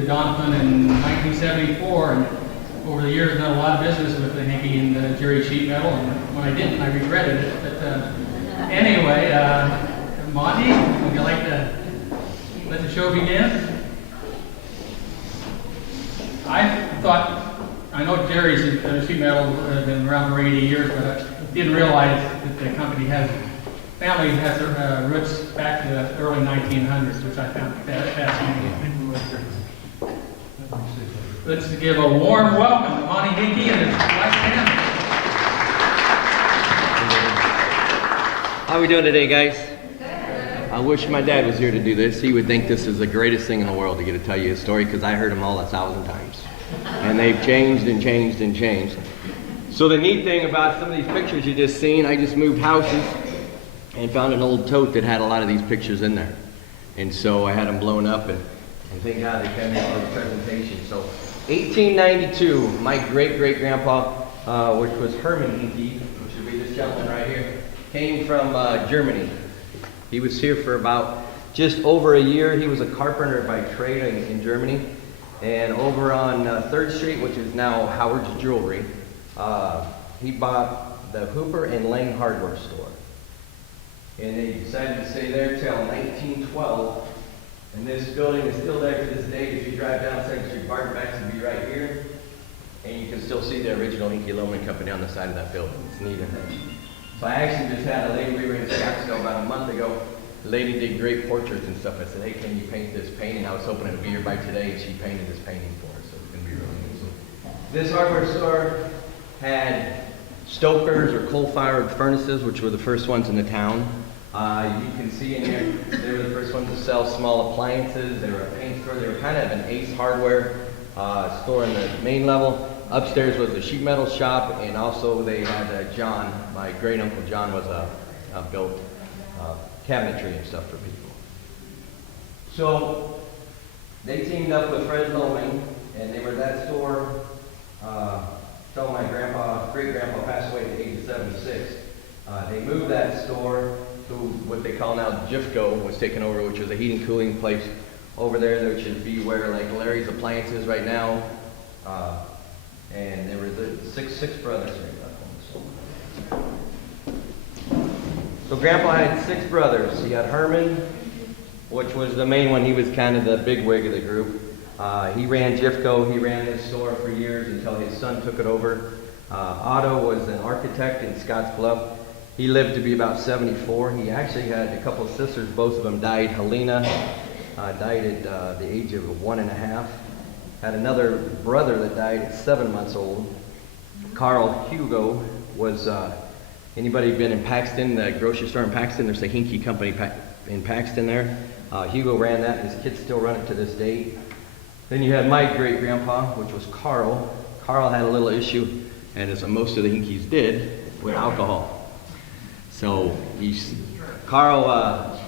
to Donovan in 1974, and over the years done a lot of business with the Hehnke and Jerry sheet metal, and when I didn't, I regretted it. But anyway, Monte, would you like to let the show begin? I know Jerry's sheet metal has been around for 80 years, but I didn't realize that the family has their roots back to the early 1900s, which I found fascinating. Let's give a warm welcome to Monte Hehnke and his wife family. How are we doing today, guys? I wish my dad was here to do this. He would think this is the greatest thing in the world to get to tell you his story, because I heard him all 1,000 times. And they've changed and changed and changed. So the neat thing about some of these pictures you just seen, I just moved houses and found an old tote that had a lot of these pictures in there. And so I had them blown up, and thank God they came out for the presentation. So 1892, my great-great-grandpa, which was Herman Hehnke, which would be this gentleman right here, came from Germany. He was here for about just over a year. He was a carpenter by trade in Germany. And over on 3rd Street, which is now Howard's Jewelry, he bought the Hooper and Lang hardware store. And they decided to stay there till 1912. And this building is still there to this day. If you drive down 2nd Street, Barton Backs will be right here. And you can still see the original Hehnke Company on the side of that building. It's neat and nice. So I actually just had a lady, we were in Scottsdale about a month ago. The lady did great portraits and stuff. I said, hey, can you paint this painting? I was hoping it would be here by today, and she painted this painting for us, so it's going to be really neat. This hardware store had stokers or coal-fired furnaces, which were the first ones in the town. You can see in here, they were the first ones to sell small appliances. They were a paint store. They were kind of an Ace Hardware store in the main level. Upstairs was the sheet metal shop, and also they had John, my great uncle John, was built cabinetry and stuff for people. So they teamed up with Fred Loman, and they were at that store until my great-grandpa passed away at the age of 76. They moved that store to what they call now Jifco, was taken over, which was a heating cooling place over there, which would be where like Larry's Appliances right now. And there were the six brothers here. So Grandpa had 6 brothers. He had Herman, which was the main one. He was kind of the big wig of the group. He ran Jifco. He ran his store for years until his son took it over. Otto was an architect in Scottsbluff. He lived to be about 74. He actually had a couple of sisters. Both of them died. Helena died at the age of 1.5. Had another brother that died at 7 months old. Carl Hugo was, anybody been in Paxton, the grocery store in Paxton? There's a Hehnke Company in Paxton there. Hugo ran that, and his kids still run it to this day. Then you had my great-grandpa, which was Carl. Carl had a little issue, and as most of the Hehnke's did, with alcohol. So Carl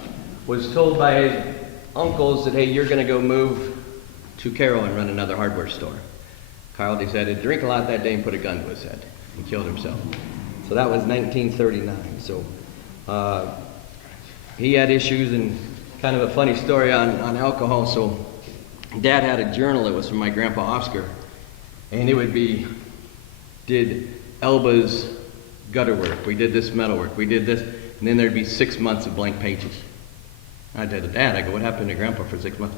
was told by his uncles that, hey, you're going to go move to Carroll and run another hardware store. Carl decided to drink a lot that day and put a gun to his head and killed himself. So that was 1939. So he had issues, and kind of a funny story on alcohol. So Dad had a journal that was from my grandpa Oscar, and it would be, did Elba's gutter work, we did this metal work, we did this, and then there'd be 6 months of blank pages. I told Dad, I go, what happened to Grandpa for 6 months?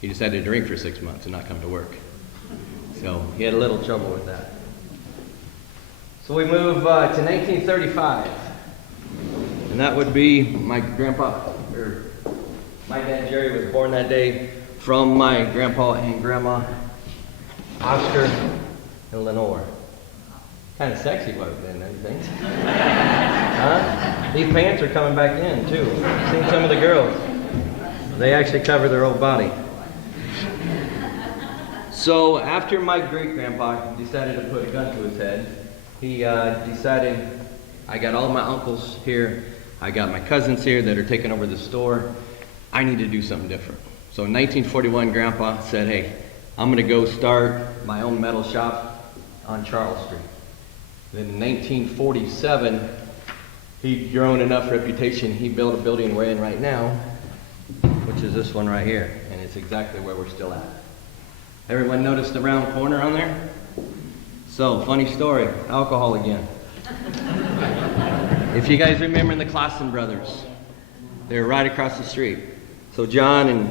He decided to drink for 6 months and not come to work. So he had a little trouble with that. So we move to 1935. And that would be my grandpa, or my dad Jerry was born that day from my grandpa and grandma, Oscar and Lenore. Kind of sexy, wasn't it, don't you think? Huh? These pants are coming back in, too. Seen some of the girls. They actually cover their whole body. So after my great-grandpa decided to put a gun to his head, he decided, I got all my uncles here, I got my cousins here that are taking over the store, I need to do something different. So in 1941, Grandpa said, hey, I'm going to go start my own metal shop on Charles Street. Then in 1947, he'd grown enough reputation, he built a building we're in right now, which is this one right here, and it's exactly where we're still at. Everyone noticed the round corner on there? So, funny story, alcohol again. If you guys remember the Claussen brothers, they were right across the street. So John and,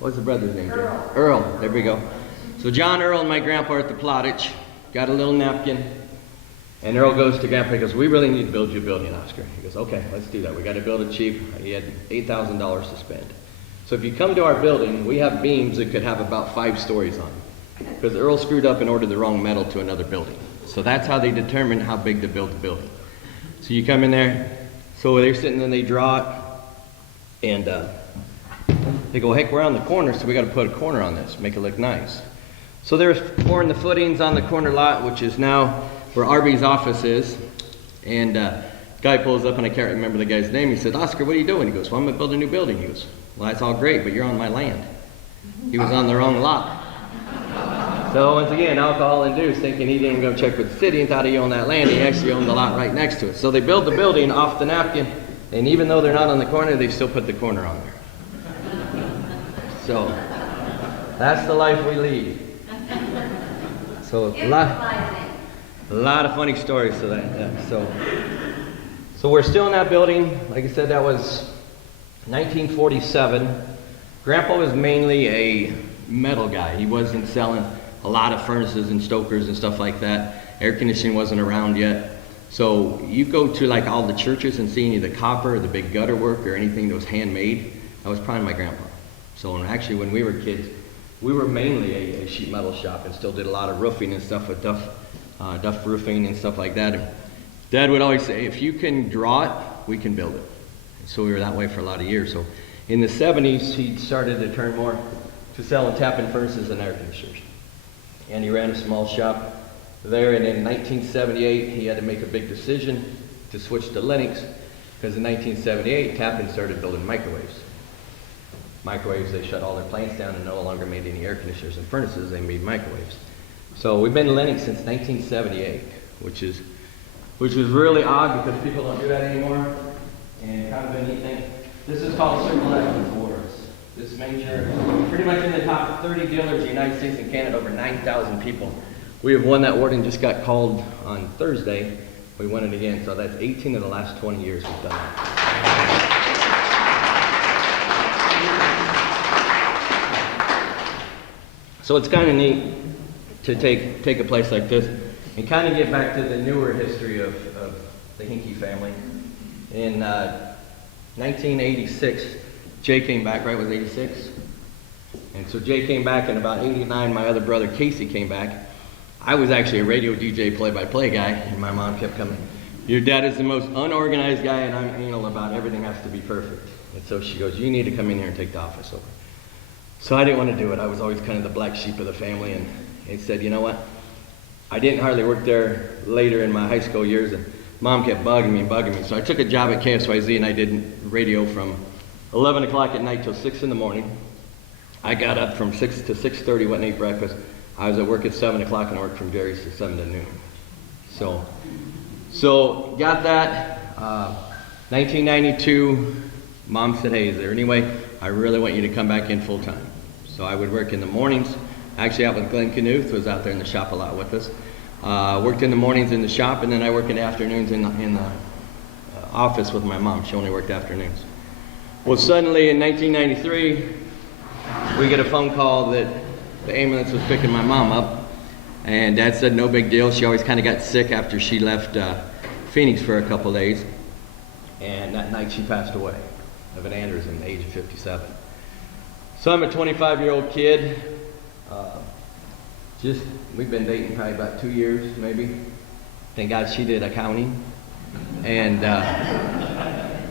what's the brother's name? Earl, there we go. So John, Earl, and my grandpa are at the Plottage, got a little napkin, and Earl goes to grandpa, he goes, we really need to build you a building, Oscar. He goes, okay, let's do that. We got to build it cheap. He had $8,000 to spend. So if you come to our building, we have beams that could have about 5 stories on them. Because Earl screwed up and ordered the wrong metal to another building. So that's how they determine how big to build the building. So you come in there, so they're sitting and they draw it, and they go, heck, we're on the corner, so we got to put a corner on this, make it look nice. So they're pouring the footings on the corner lot, which is now where Arby's office is, and guy pulls up, and I can't remember the guy's name. He said, Oscar, what are you doing? He goes, well, I'm going to build a new building. He goes, well, that's all great, but you're on my land. He was on the wrong lot. So once again, alcohol-induced, thinking he didn't go check with the city and thought he owned that land. He actually owned the lot right next to it. So they build the building off the napkin, and even though they're not on the corner, they still put the corner on there. So that's the life we lead. So a lot of funny stories to that. Yeah. So we're still in that building. Like I said, that was 1947. Grandpa was mainly a metal guy. He wasn't selling a lot of furnaces and stokers and stuff like that. Air conditioning wasn't around yet. So you go to like all the churches and see any of the copper or the big gutter work or anything that was handmade, that was probably my grandpa. So when we were kids, we were mainly a sheet metal shop and still did a lot of roofing and stuff with Duff roofing and stuff like that. And Dad would always say, if you can draw it, we can build it. And so we were that way for a lot of years. So in the 70s, he started to turn more to selling tap-in furnaces and air conditioners. And he ran a small shop there, and in 1978, he had to make a big decision to switch to Lennox, because in 1978, Tappan started building microwaves. Microwaves, they shut all their plants down and no longer made any air conditioners and furnaces, they made microwaves. So we've been in Lennox since 1978, which is really odd because people don't do that anymore, and kind of a neat thing. This is called Circle Excellence Awards. This major, pretty much in the top 30 dealers in the United States and Canada, over 9,000 people. We have won that award and just got called on Thursday. We won it again, so that's 18 of the last 20 years we've done that. So it's kind of neat to take a place like this and kind of get back to the newer history of the Hehnke family. In 1986, Jay came back, right? It was 86? And so Jay came back, and about 89, my other brother Casey came back. I was actually a radio DJ play-by-play guy, and my mom kept coming, your dad is the most unorganized guy, and I'm anal about everything has to be perfect. And so she goes, you need to come in here and take the office over. So I didn't want to do it. I was always kind of the black sheep of the family, and it said, you know what? I didn't hardly work there later in my high school years, and Mom kept bugging me. So I took a job at KSYZ, and I did radio from 11 o'clock at night till 6 in the morning. I got up from 6 to 6:30, went and ate breakfast. I was at work at 7 o'clock and worked from Jerry's to 7 to noon. So got that. 1992, Mom said, hey, is there any way I really want you to come back in full time? So I would work in the mornings. Actually, out with Glenn Knuth, was out there in the shop a lot with us. Worked in the mornings in the shop, and then I worked in the afternoons in the office with my mom. She only worked afternoons. Well, suddenly in 1993, we get a phone call that the ambulance was picking my mom up, and Dad said no big deal. She always kind of got sick after she left Phoenix for a couple days, and that night she passed away of an aneurysm at the age of 57. So I'm a 25-year-old kid. We've been dating probably about 2 years, maybe. Thank God she did accounting. And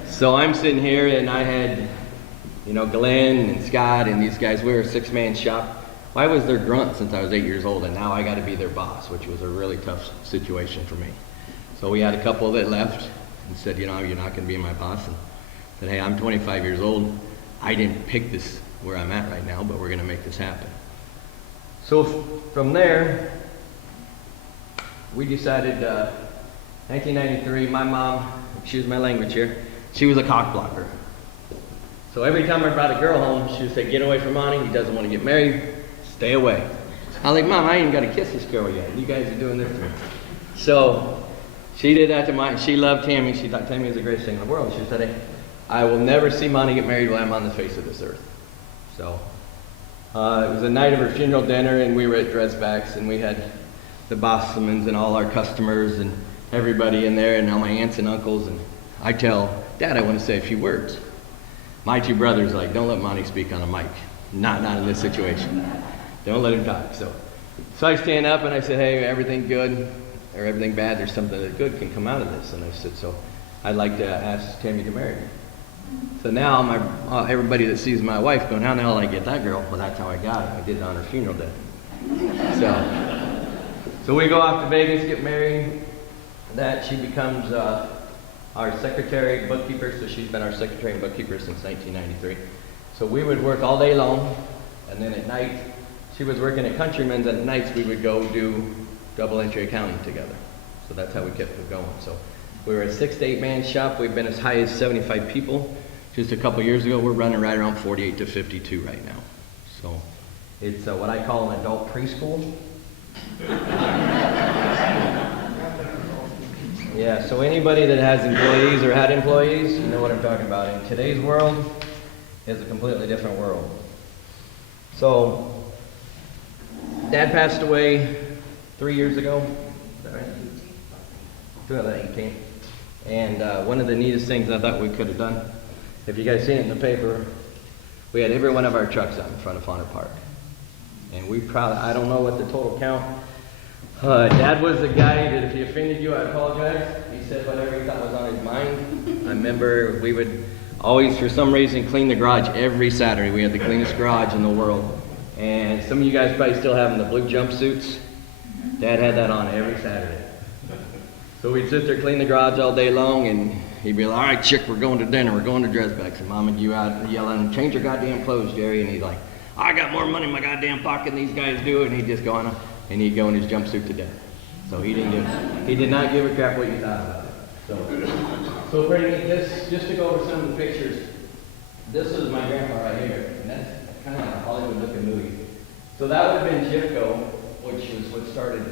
so I'm sitting here, and I had, Glenn and Scott and these guys. We were a 6-man shop. I was their grunt since I was 8 years old, and now I got to be their boss, which was a really tough situation for me. So we had a couple that left and said, you're not going to be my boss. And said, hey, I'm 25 years old. I didn't pick this where I'm at right now, but we're going to make this happen. So from there, we decided, 1993, my mom, excuse my language here, she was a cock blocker. So every time I brought a girl home, she would say, get away from Monty, he doesn't want to get married, Stay away. I'm like, Mom, I ain't got to kiss this girl yet. You guys are doing this to me. So she did that to she loved Tammy. She thought Tammy was the greatest thing in the world. She said, hey, I will never see Monty get married while I'm on the face of this earth. So it was the night of her funeral dinner, and we were at Dresbach's, and we had the Bosselmans and all our customers and everybody in there, and all my aunts and uncles. And I tell Dad I want to say a few words. My two brothers like, don't let Monty speak on a mic. Not in this situation. Don't let him talk. So I stand up and I said, hey, everything good or everything bad, there's something that good can come out of this. And I said, so I'd like to ask Tammy to marry me. So now everybody that sees my wife going, how the hell did I get that girl? Well, that's how I got her. I did it on her funeral day. So we go off to Vegas, get married. She becomes our secretary, bookkeeper. So she's been our secretary and bookkeeper since 1993. So we would work all day long, and then at night, she was working at Countryman's, and at nights we would go do double entry accounting together. So that's how we kept it going. So we were a 6 to 8 man shop. We've been as high as 75 people. Just a couple years ago, we're running right around 48 to 52 right now. So it's what I call an adult preschool. Yeah, so anybody that has employees or had employees, you know what I'm talking about. In today's world, it's a completely different world. So Dad passed away 3 years ago. Is that right? 2018. And one of the neatest things I thought we could have done, if you guys seen it in the paper, we had every one of our trucks out in front of Fawner Park. And I don't know what the total count. Dad was the guy that if he offended you, I apologize. He said whatever he thought was on his mind. I remember we would always, for some reason, clean the garage every Saturday. We had the cleanest garage in the world. And some of you guys probably still have the blue jumpsuits. Dad had that on every Saturday. So we'd sit there, clean the garage all day long, and he'd be like, all right, chick, we're going to dinner. We're going to Dresbach's. And Mom would you out yelling, change your goddamn clothes, Jerry. And he'd like, I got more money in my goddamn pocket than these guys do. And he'd just go on, and he'd go in his jumpsuit to dinner. So he did not give a crap what you thought about it. So pretty neat. This, just to go over some of the pictures, this is my grandpa right here. And that's kind of like a Hollywood looking movie. So that would have been Jifco, which was what started,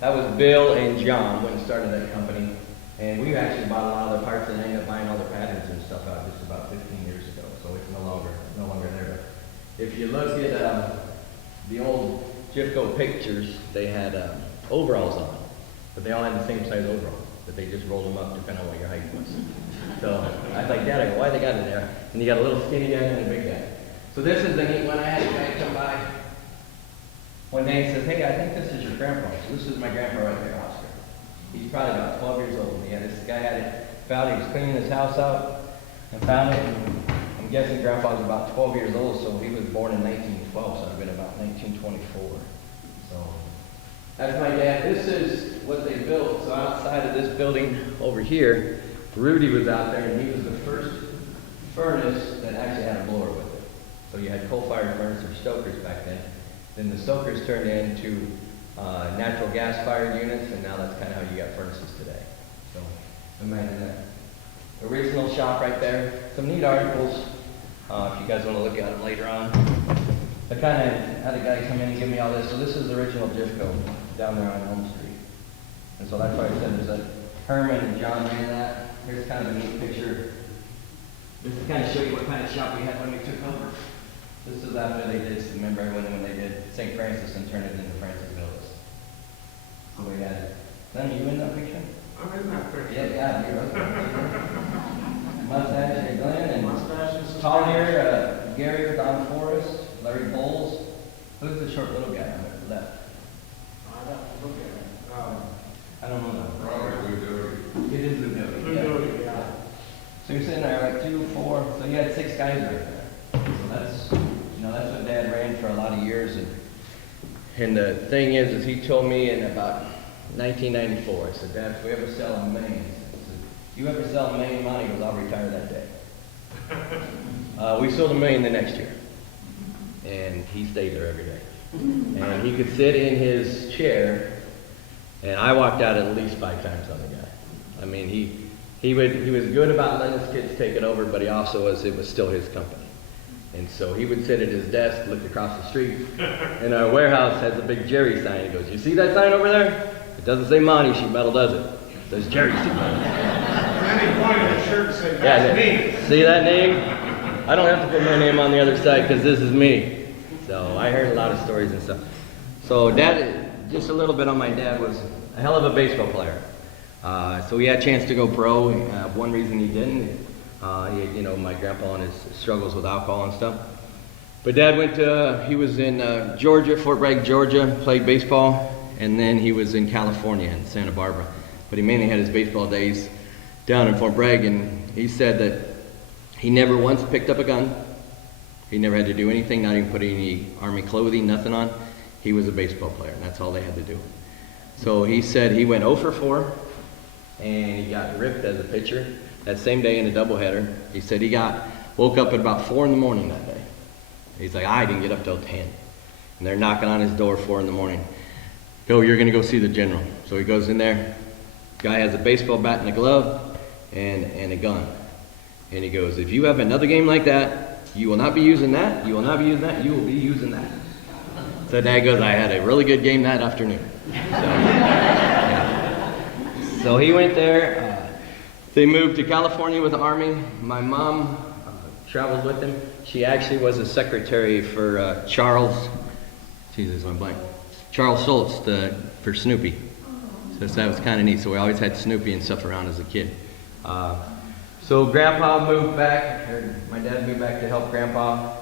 that was Bill and John when started that company. And we actually bought a lot of the parts and ended up buying all the patterns and stuff out just about 15 years ago. So it's no longer there. But if you look at the old Jifco pictures, they had overalls on, but they all had the same size overall, but they just rolled them up depending on what your height was. So I was like, Dad, I go, why they got it there? And you got a little skinny guy and a big guy. So this is the neat one. I had a guy come by one day and says, hey, I think this is your grandpa. So this is my grandpa right there, Oscar. He's probably about 12 years old. And this guy had it, found it, he was cleaning his house out and found it. And I'm guessing grandpa was about 12 years old, so he was born in 1912, so I've been about 1924. So that's my dad. This is what they built. So outside of this building over here, Rudy was out there, and he was the first furnace that actually had a blower with it. So you had coal-fired furnace or stokers back then. Then the stokers turned into natural gas-fired units, and now that's kind of how you got furnaces today. So imagine that. Original shop right there. Some neat articles, if you guys want to look at them later on. I kind of had a guy come in and give me all this. So this is the original Jifco down there on Elm Street. And so that's why I said there's a Herman and John ran that. Here's kind of a neat picture. Just to kind of show you what kind of shop we had when we took over. This is after they did, remember when they did St. Francis and turned it into Francis Villas. So we had, Son, are you in that picture? I'm in that picture. Yeah, you're okay. Mustache here, Glenn, and Mustaches. tall here, Gary, Don Forrest, Larry Bowles. Who's the short little guy on the left? I'd have to look at it. I don't know that. Probably Blue It is the Billy. Doty, yeah. So you're sitting there like 2, 4, so you had 6 guys right there. So that's what Dad ran for a lot of years. And the thing is he told me in about 1994, I said, Dad, if we ever sell a Maine, you ever sell a Maine money, he goes, I'll retire that day. We sold a Maine the next year. And he stayed there every day. And he could sit in his chair, and I walked out at least 5 times on the guy. I mean, he was good about letting his kids take it over, but he also it was still his company. And so he would sit at his desk, look across the street, and our warehouse has a big Jerry sign. He goes, "You see that sign over there? It doesn't say Monte Sheet Metal, does it? It says Jerry Sheet Metal." And then he pointed at the shirt and said, Yeah, "That's me." see that name? I don't have to put my name on the other side because this is me. So I heard a lot of stories and stuff. So Dad, just a little bit on my dad, was a hell of a baseball player. So he had a chance to go pro. One reason he didn't, my grandpa and his struggles with alcohol and stuff. But Dad he was in Georgia, Fort Bragg, Georgia, played baseball, and then he was in California, in Santa Barbara. But he mainly had his baseball days down in Fort Bragg, and he said that he never once picked up a gun. He never had to do anything, not even put any Army clothing, nothing on. He was a baseball player, and that's all they had to do. So he said he went 0 for 4, and he got ripped as a pitcher that same day in a doubleheader. He said he woke up at about 4 in the morning that day. He's like, I didn't get up till 10. And they're knocking on his door 4 in the morning. Go, you're going to go see the general. So he goes in there. Guy has a baseball bat and a glove and a gun. And he goes, if you have another game like that, you will not be using that, you will not be using that, you will be using that. So Dad goes, I had a really good game that afternoon. So he went there. They moved to California with the Army. My mom traveled with him. She actually was a secretary for Charles Schultz for Snoopy. So that was kind of neat. So we always had Snoopy and stuff around as a kid. So Grandpa moved back, or my dad moved back to help Grandpa.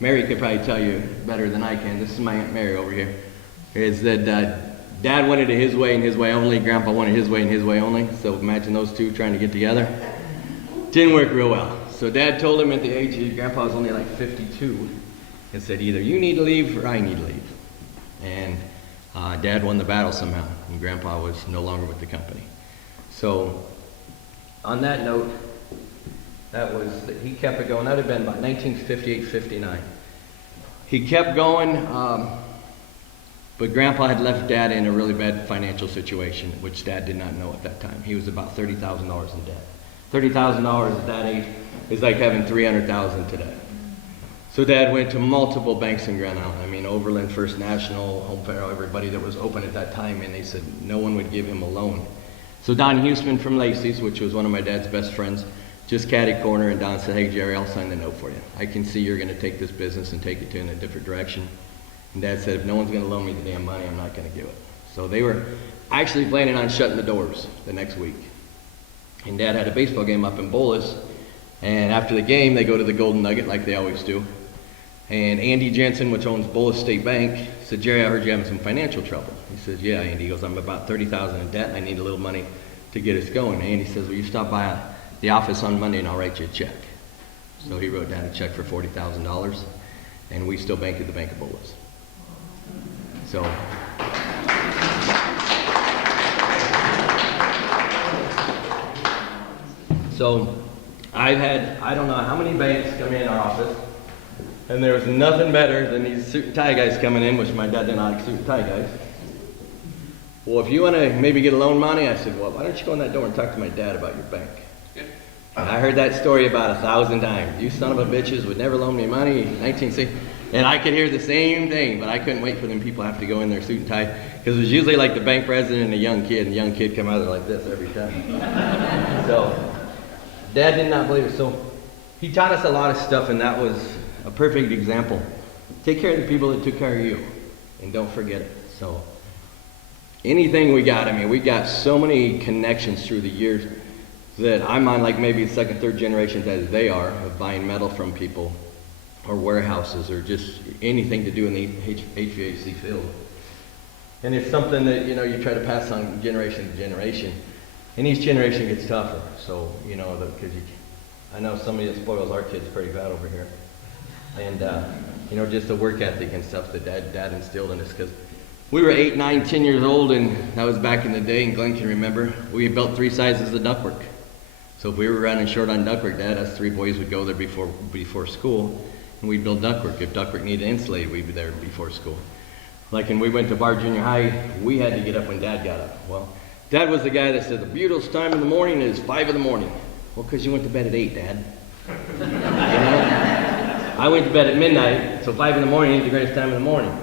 Mary could probably tell you better than I can. This is my Aunt Mary over here. Is that Dad wanted it his way and his way only. Grandpa wanted his way and his way only. So imagine those two trying to get together. Didn't work real well. So Dad told him at the age, Grandpa was only like 52, and said either you need to leave or I need to leave. And Dad won the battle somehow, and Grandpa was no longer with the company. So on that note, he kept it going. That had been about 1958, 59. He kept going, but Grandpa had left Dad in a really bad financial situation, which Dad did not know at that time. He was about $30,000 in debt. $30,000 at that age is like having $300,000 today. So Dad went to multiple banks in Grand Island. I mean, Overland, First National, Home Federal, everybody that was open at that time, and they said no one would give him a loan. So Don Huseman from Lacey's, which was one of my dad's best friends, just catty corner, and Don said, hey Jerry, I'll sign the note for you. I can see you're going to take this business and take it in a different direction. And Dad said, if no one's going to loan me the damn money, I'm not going to give it. So they were actually planning on shutting the doors the next week. And Dad had a baseball game up in Bolus, and after the game, they go to the Golden Nugget like they always do. And Andy Jensen, which owns Bolus State Bank, said, Jerry, I heard you're having some financial trouble. He says, yeah, Andy. He goes, I'm about $30,000 in debt, and I need a little money to get us going. And Andy says, well, you stop by the office on Monday, and I'll write you a check. So he wrote down a check for $40,000, and we still bank at the Bank of Bolus. So I've had, I don't know how many banks come in our office, and there was nothing better than these suit and tie guys coming in, which my dad didn't like suit and tie guys. Well, if you want to maybe get a loan money, I said, well, why don't you go in that door and talk to my dad about your bank? And I heard that story about 1,000 times. You son of a bitches would never loan me money, 1960. And I could hear the same thing, but I couldn't wait for them people to have to go in their suit and tie, because it was usually like the bank president and a young kid, and the young kid come out there like this every time. So Dad did not believe it. So he taught us a lot of stuff, and that was a perfect example. Take care of the people that took care of you, and don't forget it. So anything we got, I mean, we got so many connections through the years that I'm on like maybe second, third generations as they are of buying metal from people or warehouses or just anything to do in the HVAC field. And it's something that, you try to pass on generation to generation. And each generation gets tougher. So, because I know somebody that spoils our kids pretty bad over here. And, just the work ethic and stuff that dad instilled in us. Because we were 8, 9, 10 years old, and that was back in the day, and Glenn can remember, we built 3 sizes of ductwork. So if we were running short on ductwork, us 3 boys would go there before school, and we'd build ductwork. If ductwork needed insulated, we'd be there before school. Like when we went to Bar Junior High, we had to get up when Dad got up. Well, Dad was the guy that said the beautiful time in the morning is 5 in the morning. Well, because you went to bed at 8, Dad. You know? I went to bed at midnight, so 5 in the morning is the greatest time in the morning.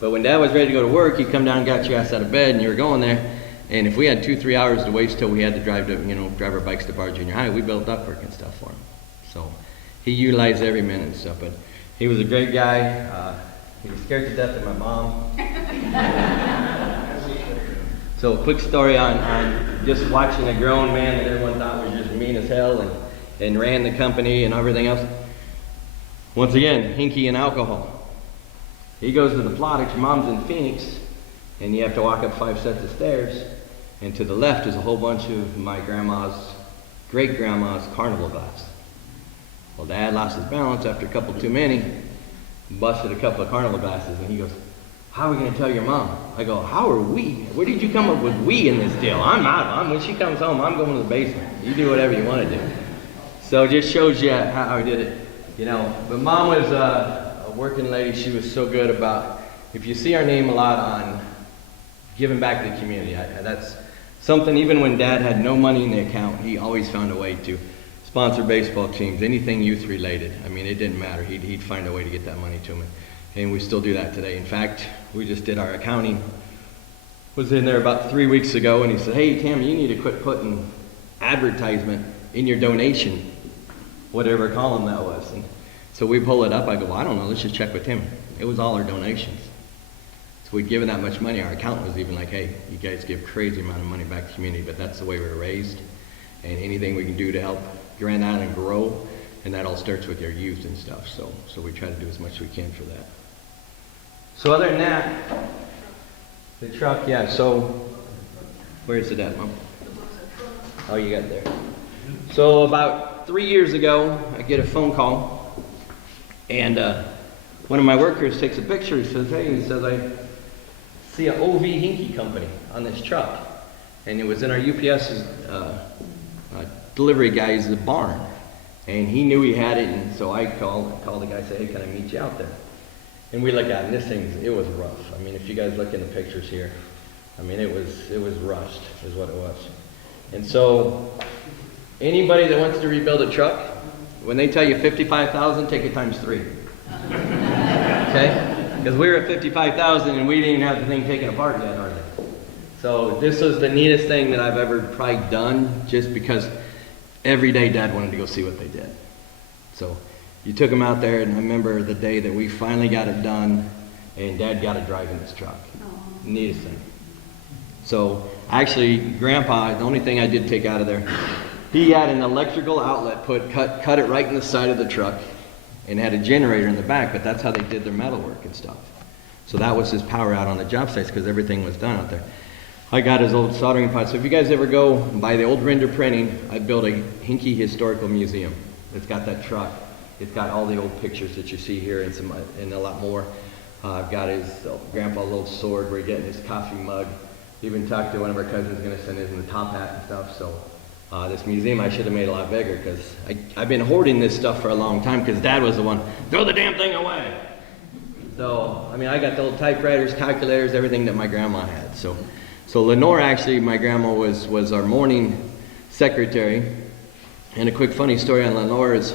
But when Dad was ready to go to work, he'd come down and got your ass out of bed, and you were going there. And if we had 2-3 hours to waste till we had to drive our bikes to Bar Junior High, we built ductwork and stuff for him. So he utilized every minute and stuff. But he was a great guy. He was scared to death of my mom. So a quick story on just watching a grown man that everyone thought was just mean as hell and ran the company and everything else. Once again, Hehnke and alcohol. He goes to the Plotix, your mom's in Phoenix, and you have to walk up 5 sets of stairs, and to the left is a whole bunch of my grandma's, great-grandma's carnival glass. Well, Dad lost his balance after a couple too many, busted a couple of carnival glasses, and he goes, "How are we going to tell your mom?" I go, "How are we? Where did you come up with we in this deal? I'm out. When she comes home, I'm going to the basement. You do whatever you want to do." So it just shows you how I did it, you know. But Mom was a working lady. She was so good about, if you see our name a lot on giving back to the community, that's something, even when Dad had no money in the account, he always found a way to sponsor baseball teams, anything youth related. I mean, it didn't matter. He'd find a way to get that money to me. And we still do that today. In fact, we just did our accounting, was in there about 3 weeks ago, and he said, "Hey, Tammy, you need to quit putting advertisement in your donation," whatever column that was. And so we pull it up. I go, "Well, I don't know. Let's just check with him." It was all our donations. So we'd given that much money. Our accountant was even like, "Hey, you guys give crazy amount of money back to the community," but that's the way we were raised. And anything we can do to help Grand Island grow, and that all starts with your youth and stuff. So we try to do as much as we can for that. So other than that, the truck, yeah, so where is it at, Mom? Oh, you got it there. So about 3 years ago, I get a phone call, and one of my workers takes a picture. He says, "Hey," he says, "I see a OV Hehnke Company on this truck." And it was in our UPS's delivery guy's barn. And he knew he had it, and so I called the guy and said, "Hey, can I meet you out there?" And we looked at it, and this thing, it was rough. I mean, if you guys look in the pictures here, I mean, it was rust is what it was. And so anybody that wants to rebuild a truck, when they tell you 55,000, take it times 3. Okay? Because we were at 55,000 and we didn't even have the thing taken apart yet, hardly. So this was the neatest thing that I've ever probably done, just because every day Dad wanted to go see what they did. So you took him out there, and I remember the day that we finally got it done, and Dad got to drive in this truck. Neatest thing. So actually, Grandpa, the only thing I did take out of there, he had an electrical outlet cut it right in the side of the truck, and had a generator in the back, but that's how they did their metal work and stuff. So that was his power out on the job sites, because everything was done out there. I got his old soldering pot. So if you guys ever go by the old render printing, I built a Hehnke Historical Museum. It's got that truck. It's got all the old pictures that you see here, and a lot more. I've got his grandpa's old sword where he's getting his coffee mug. Even talked to one of our cousins, going to send his in the top hat and stuff. So this museum I should have made a lot bigger, because I've been hoarding this stuff for a long time, because Dad was the one, "Throw the damn thing away." So, I mean, I got the old typewriters, calculators, everything that my grandma had. So Lenore, actually, my grandma was our morning secretary. And a quick funny story on Lenore is,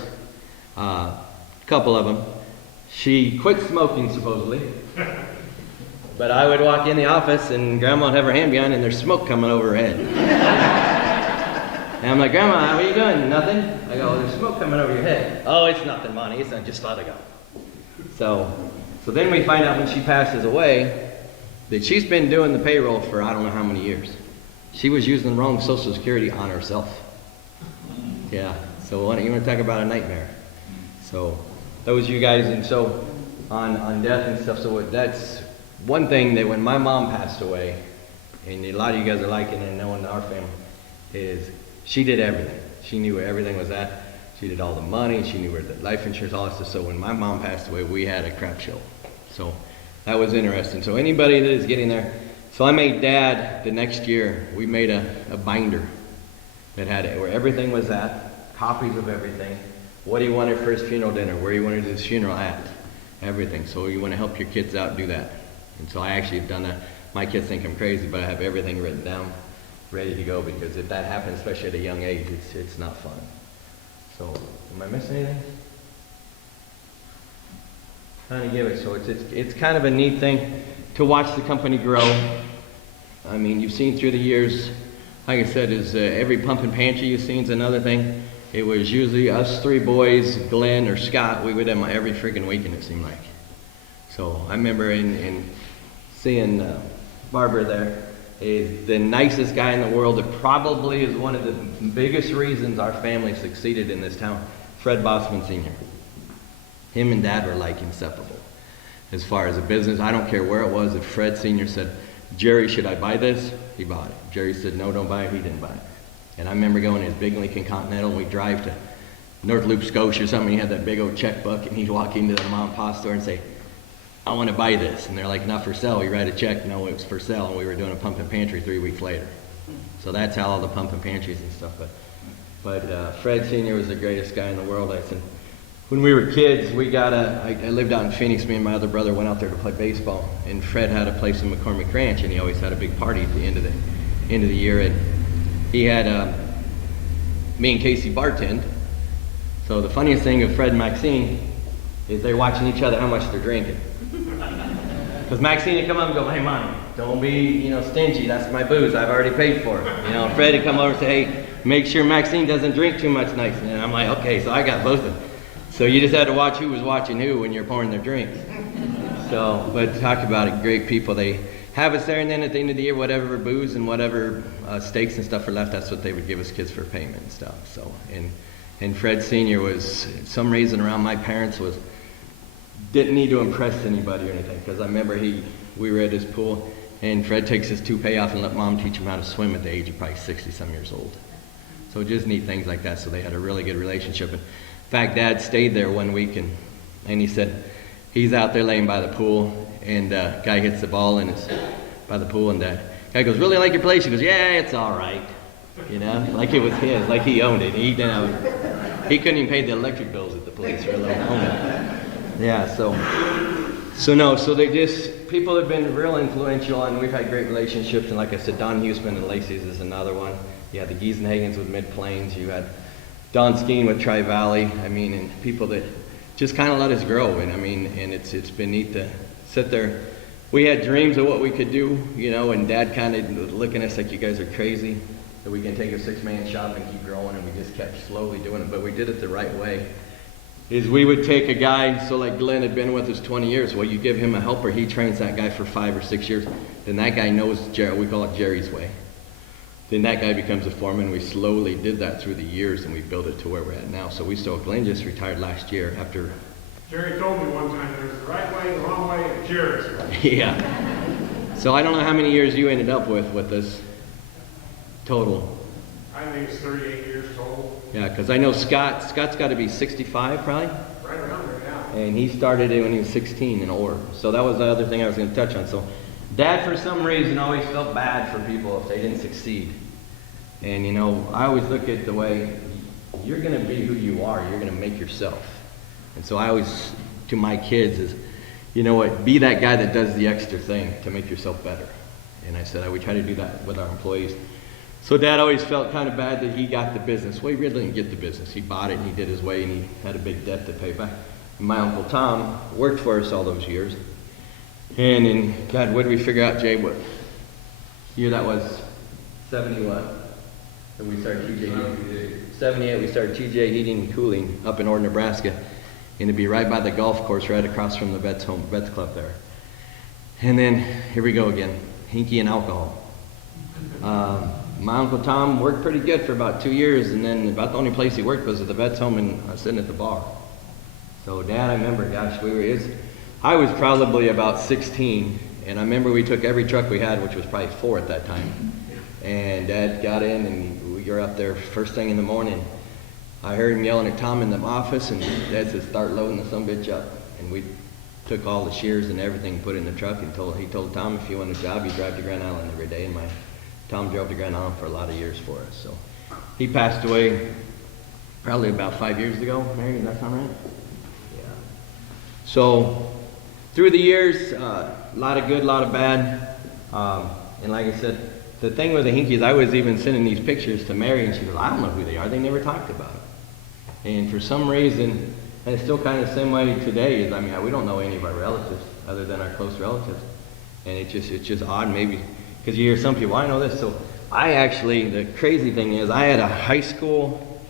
a couple of them. She quit smoking, supposedly. But I would walk in the office, and Grandma would have her hand behind, and there's smoke coming over her head. And I'm like, "Grandma, what are you doing?" "Nothing." I go, "There's smoke coming over your head." "Oh, it's nothing, Monty. It's not. Just let it go." So then we find out when she passes away that she's been doing the payroll for I don't know how many years. She was using the wrong Social Security on herself. Yeah, so you want to talk about a nightmare. So those you guys, and so on death and stuff, so that's one thing that when my mom passed away, and a lot of you guys are liking and knowing our family, is she did everything. She knew where everything was at. She did all the money. She knew where the life insurance, all that stuff. So when my mom passed away, we had a crap show. So that was interesting. So anybody that is getting there, so I made Dad the next year, we made a binder that had it where everything was at, copies of everything, what he wanted for his funeral dinner, where he wanted his funeral at, everything. So you want to help your kids out, do that. And so I actually have done that. My kids think I'm crazy, but I have everything written down, ready to go, because if that happens, especially at a young age, it's not fun. So, am I missing anything? Trying to give it, so it's kind of a neat thing to watch the company grow. I mean, you've seen through the years, like I said, is every pump and pantry you've seen is another thing. It was usually us three boys, Glenn or Scott, we would have them every freaking weekend, it seemed like. So I remember in seeing Barbara there, is the nicest guy in the world. That probably is one of the biggest reasons our family succeeded in this town. Fred Bossman Sr. Him and Dad were like inseparable. As far as a business, I don't care where it was. If Fred Sr. said, Jerry, should I buy this? He bought it. Jerry said, no, don't buy it. He didn't buy it. And I remember going to his big Lincoln Continental, and we'd drive to North Loop, Scotia or something. He had that big old checkbook, and he'd walk into the mom and pop store and say, I want to buy this. And they're like, not for sale. We write a check. No, it was for sale. And we were doing a pump and pantry 3 weeks later. So that's how all the pump and pantries and stuff. But Fred Sr. was the greatest guy in the world. I said, when we were kids, I lived out in Phoenix. Me and my other brother went out there to play baseball. And Fred had a place in McCormick Ranch, and he always had a big party at the end of the year. And he had me and Casey bartend. So the funniest thing of Fred and Maxine is they're watching each other how much they're drinking. Because Maxine would come up and go, hey, Mommy, don't be, stingy. That's my booze. I've already paid for it. Fred would come over and say, hey, make sure Maxine doesn't drink too much nights. And I'm like, okay, so I got both of them. So you just had to watch who was watching who when you're pouring their drinks. So, but talk about it, great people. They have us there, and then at the end of the year, whatever booze and whatever steaks and stuff are left, that's what they would give us kids for payment and stuff. So, and Fred Sr. was, some reason around my parents didn't need to impress anybody or anything, because I remember we were at his pool, and Fred takes his toupee off and let Mom teach him how to swim at the age of probably 60-some years old. So just neat things like that. So they had a really good relationship. And in fact, Dad stayed there one week, and he said he's out there laying by the pool, and guy hits the ball, and it's by the pool, and guy goes, really like your place? He goes, yeah, it's all right. Like it was his, like he owned it. He couldn't even pay the electric bills at the place, or alone own it. Yeah, so they just, people have been real influential, and we've had great relationships. And like I said, Don Huseman and Lacey's is another one. You had the Giesenhagens with Mid Plains. You had Don Skeen with Tri Valley. I mean, and people that just kind of let us grow. And I mean, and it's been neat to sit there. We had dreams of what we could do, and Dad kind of looking at us like, you guys are crazy, that we can take a 6-man shop and keep growing. And we just kept slowly doing it, but we did it the right way. Is we would take a guy, so like Glenn had been with us 20 years, well, you give him a helper, he trains that guy for 5 or 6 years, then that guy knows, we call it Jerry's way. Then that guy becomes a foreman. We slowly did that through the years, and we built it to where we're at now. So Glenn just retired last year after... Jerry told me one time there's the right way, the wrong way, and Jerry's way. Yeah. So I don't know how many years you ended up with us total. I think it's 38 years total. Yeah, because I know Scott's got to be 65 probably. Right around there now. And he started it when he was 16 in Orr. So that was the other thing I was going to touch on. So Dad, for some reason, always felt bad for people if they didn't succeed. And, I always look at the way you're going to be who you are. You're going to make yourself. And so I always, to my kids, is, be that guy that does the extra thing to make yourself better. And I said, we try to do that with our employees. So Dad always felt kind of bad that he got the business. Well, he really didn't get the business. He bought it, and he did his way, and he had a big debt to pay back. And my Uncle Tom worked for us all those years. And God, what did we figure out, Jay, what year that was? 70 what? And we started TJ Heating. 78, we started TJ Heating and Cooling up in Ord, Nebraska. And it'd be right by the golf course, right across from the Vets Club there. And then, here we go again, Hehnke and alcohol. My Uncle Tom worked pretty good for about 2 years, and then about the only place he worked was at the Vets home and sitting at the bar. So Dad, I remember, gosh, I was probably about 16, and I remember we took every truck we had, which was probably 4 at that time. And Dad got in, and we were up there first thing in the morning. I heard him yelling at Tom in the office, and Dad said, start loading the sumbitch up. And we took all the shears and everything, put it in the truck, and he told Tom, if you want a job, you drive to Grand Island every day. And Tom drove to Grand Island for a lot of years for us. So he passed away probably about 5 years ago. Mary, does that sound right? Yeah. So through the years, a lot of good, a lot of bad. And like I said, the thing with the Hehnke's, I was even sending these pictures to Mary, and she goes, I don't know who they are. They never talked about it. And for some reason, and it's still kind of the same way today, is, I mean, we don't know any of our relatives other than our close relatives. And it's just odd, maybe, because you hear some people, I know this. So I actually, the crazy thing is, I had a high school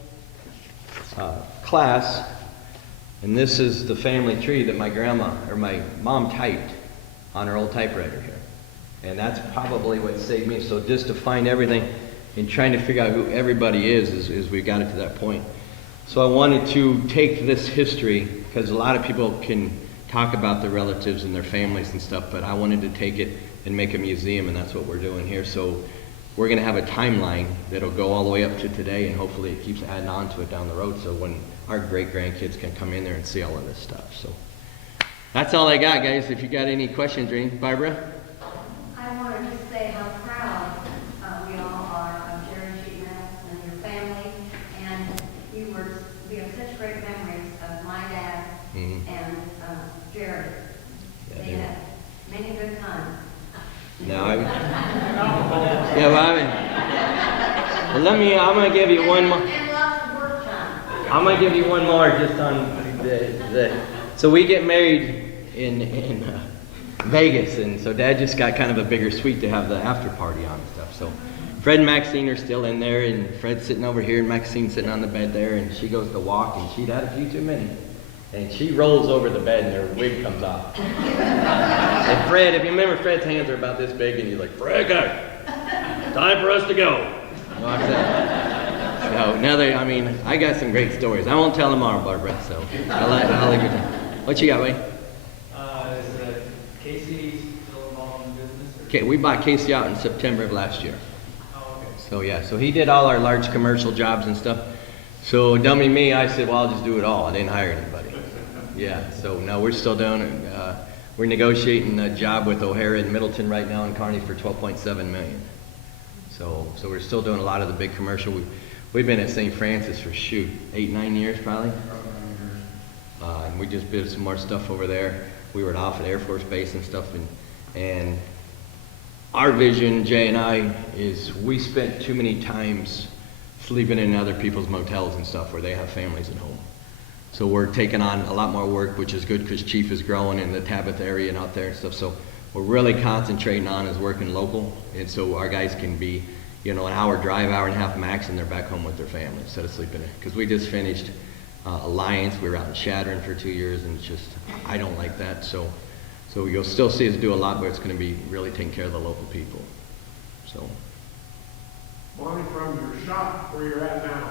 class, and this is the family tree that my grandma, or my mom typed on her old typewriter here. And that's probably what saved me. So just to find everything and trying to figure out who everybody is we got it to that point. So I wanted to take this history, because a lot of people can talk about their relatives and their families and stuff, but I wanted to take it and make a museum, and that's what we're doing here. So we're going to have a timeline that'll go all the way up to today, and hopefully it keeps adding on to it down the road, so when our great-grandkids can come in there and see all of this stuff. So that's all I got, guys. If you got any questions or anything, Barbara? I want to just say how proud we all are of Jerry Hehnke and your family, and we have such great memories of my dad and Jerry. Yeah, They had many good times. No, yeah, well, I'm going to give you one more. And lots of work time. I'm going to give you one more just on so we get married in Vegas, and so Dad just got kind of a bigger suite to have the after party on and stuff. So Fred and Maxine are still in there, and Fred's sitting over here, and Maxine's sitting on the bed there, and she goes to walk, and she'd had a few too many. And she rolls over the bed, and her wig comes off. And Fred, if you remember, Fred's hands are about this big, and he's like, "Fred, guy, time for us to go." Walks out. So I got some great stories. I won't tell them all, Barbara, so I'll leave it there. What you got, Wayne? Is Casey still involved in the business? Okay, we bought Casey out in September of last year. Oh, okay. So yeah, so he did all our large commercial jobs and stuff. So dummy me, I said, well, I'll just do it all. I didn't hire anybody. Yeah, so no, we're still doing it. We're negotiating a job with O'Hara in Middleton right now in Kearney for $12.7 million. So we're still doing a lot of the big commercial. We've been at St. Francis for 8, 9 years probably. And we just did some more stuff over there. We were at Offutt Air Force Base and stuff, and our vision, Jay and I, is we spent too many times sleeping in other people's motels and stuff where they have families at home. So we're taking on a lot more work, which is good because Chief is growing in the Tabitha area and out there and stuff. So we're really concentrating on is working local, and so our guys can be, an hour drive, hour and a half max, and they're back home with their family instead of sleeping in. Because we just finished Alliance. We were out in Shattern for 2 years, and it's just, I don't like that. So you'll still see us do a lot, but it's going to be really taking care of the local people. So. Monty, from your shop where you're at now,